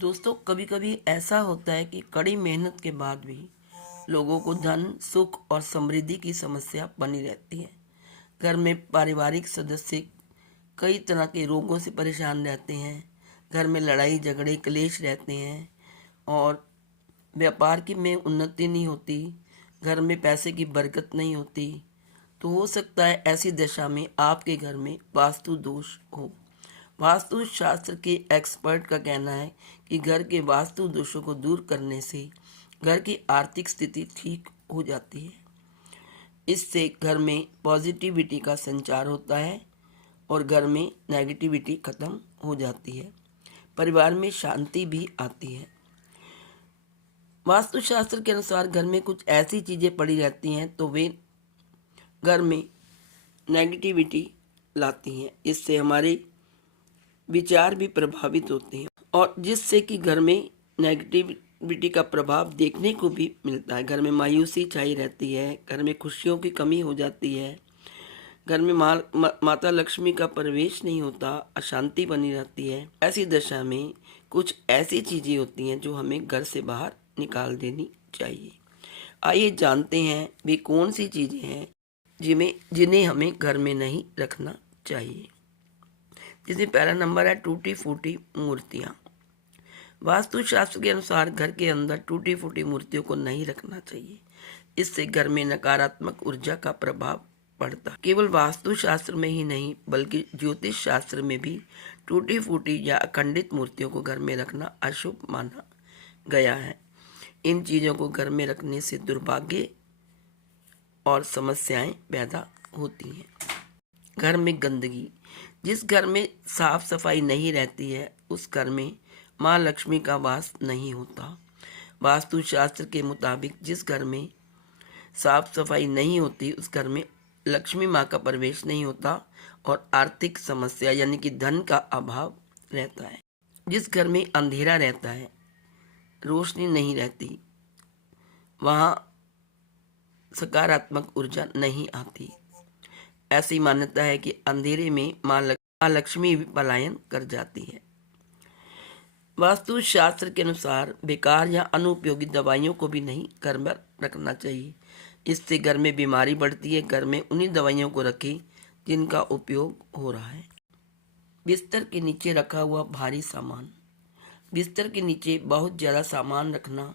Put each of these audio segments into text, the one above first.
दोस्तों, कभी कभी ऐसा होता है कि कड़ी मेहनत के बाद भी लोगों को धन, सुख और समृद्धि की समस्या बनी रहती है। घर में पारिवारिक सदस्य कई तरह के रोगों से परेशान रहते हैं। घर में लड़ाई झगड़े क्लेश रहते हैं और व्यापार की में उन्नति नहीं होती। घर में पैसे की बरकत नहीं होती। तो हो सकता है ऐसी दशा में आपके घर में वास्तु दोष हो। वास्तु शास्त्र के एक्सपर्ट का कहना है कि घर के वास्तु दोषों को दूर करने से घर की आर्थिक स्थिति ठीक हो जाती है। इससे घर में पॉजिटिविटी का संचार होता है और घर में नेगेटिविटी खत्म हो जाती है। परिवार में शांति भी आती है। वास्तुशास्त्र के अनुसार घर में कुछ ऐसी चीज़ें पड़ी रहती हैं तो वे घर में नेगेटिविटी लाती हैं। इससे हमारे विचार भी प्रभावित होते हैं और जिससे कि घर में नेगेटिविटी का प्रभाव देखने को भी मिलता है। घर में मायूसी छाई रहती है। घर में खुशियों की कमी हो जाती है। घर में माता लक्ष्मी का प्रवेश नहीं होता। अशांति बनी रहती है। ऐसी दशा में कुछ ऐसी चीज़ें होती हैं जो हमें घर से बाहर निकाल देनी चाहिए। आइए जानते हैं वे कौन सी चीज़ें हैं जिन्हें हमें घर में नहीं रखना चाहिए। जिसमें पहला नंबर है टूटी फूटी मूर्तियाँ। वास्तुशास्त्र के अनुसार घर के अंदर टूटी फूटी मूर्तियों को नहीं रखना चाहिए। इससे घर में नकारात्मक ऊर्जा का प्रभाव पड़ता है। केवल वास्तुशास्त्र में ही नहीं बल्कि ज्योतिष शास्त्र में भी टूटी फूटी या अखंडित मूर्तियों को घर में रखना अशुभ माना गया है। इन चीज़ों को घर में रखने से दुर्भाग्य और समस्याएं पैदा होती हैं। घर में गंदगी। जिस घर में साफ सफाई नहीं रहती है उस घर में माँ लक्ष्मी का वास नहीं होता। वास्तुशास्त्र के मुताबिक जिस घर में साफ सफाई नहीं होती उस घर में लक्ष्मी माँ का प्रवेश नहीं होता और आर्थिक समस्या यानी कि धन का अभाव रहता है। जिस घर में अंधेरा रहता है, रोशनी नहीं रहती, वहाँ सकारात्मक ऊर्जा नहीं आती। ऐसी मान्यता है कि अंधेरे में माँ लक्ष्मी भी पलायन कर जाती है। वास्तुशास्त्र के अनुसार बेकार या अनुपयोगी दवाइयों को भी नहीं घर में रखना चाहिए। इससे घर में बीमारी बढ़ती है। घर में उन्हीं दवाइयों को रखें जिनका उपयोग हो रहा है। बिस्तर के नीचे रखा हुआ भारी सामान। बिस्तर के नीचे बहुत ज़्यादा सामान रखना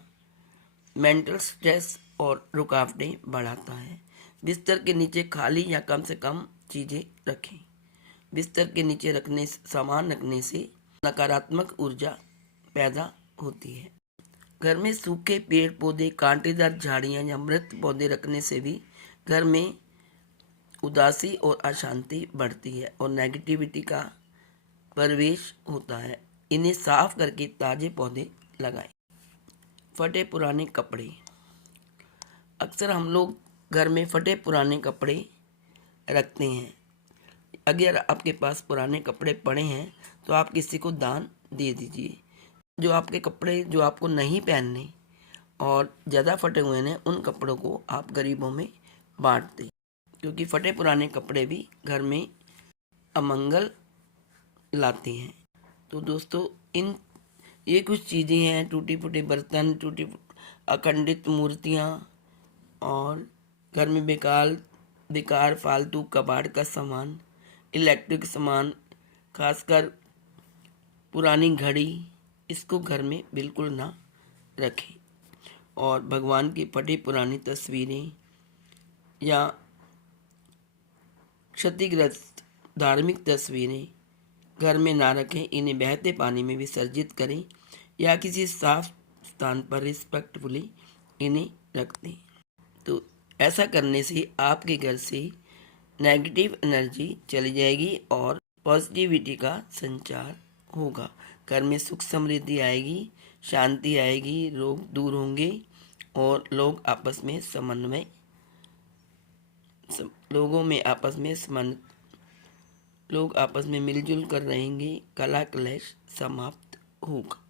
मेंटल स्ट्रेस और रुकावटें बढ़ाता है। बिस्तर के नीचे खाली या कम से कम चीज़ें रखें। बिस्तर के नीचे सामान रखने से नकारात्मक ऊर्जा पैदा होती है। घर में सूखे पेड़ पौधे, कांटेदार झाड़ियाँ या मृत पौधे रखने से भी घर में उदासी और अशांति बढ़ती है और नेगेटिविटी का प्रवेश होता है। इन्हें साफ करके ताज़े पौधे लगाएं। फटे पुराने कपड़े। अक्सर हम लोग घर में फटे पुराने कपड़े रखते हैं। अगर आपके पास पुराने कपड़े पड़े हैं तो आप किसी को दान दे दीजिए। जो आपके कपड़े जो आपको नहीं पहनने और ज़्यादा फटे हुए हैं उन कपड़ों को आप गरीबों में बांट दें, क्योंकि फटे पुराने कपड़े भी घर में अमंगल लाते हैं। तो दोस्तों, ये कुछ चीज़ें हैं, टूटी फूटी बर्तन, अखंडित मूर्तियाँ और घर में बेकार फालतू कबाड़ का सामान, इलेक्ट्रिक सामान, खासकर पुरानी घड़ी, इसको घर में बिल्कुल ना रखें। और भगवान की फटी पुरानी तस्वीरें या क्षतिग्रस्त धार्मिक तस्वीरें घर में ना रखें। इन्हें बहते पानी में विसर्जित करें या किसी साफ स्थान पर रिस्पेक्टफुली इन्हें रख दें। तो ऐसा करने से आपके घर से नेगेटिव एनर्जी चली जाएगी और पॉजिटिविटी का संचार होगा। घर में सुख समृद्धि आएगी, शांति आएगी, रोग दूर होंगे और लोग आपस में मिलजुल कर रहेंगे। कला क्लेश समाप्त होगा।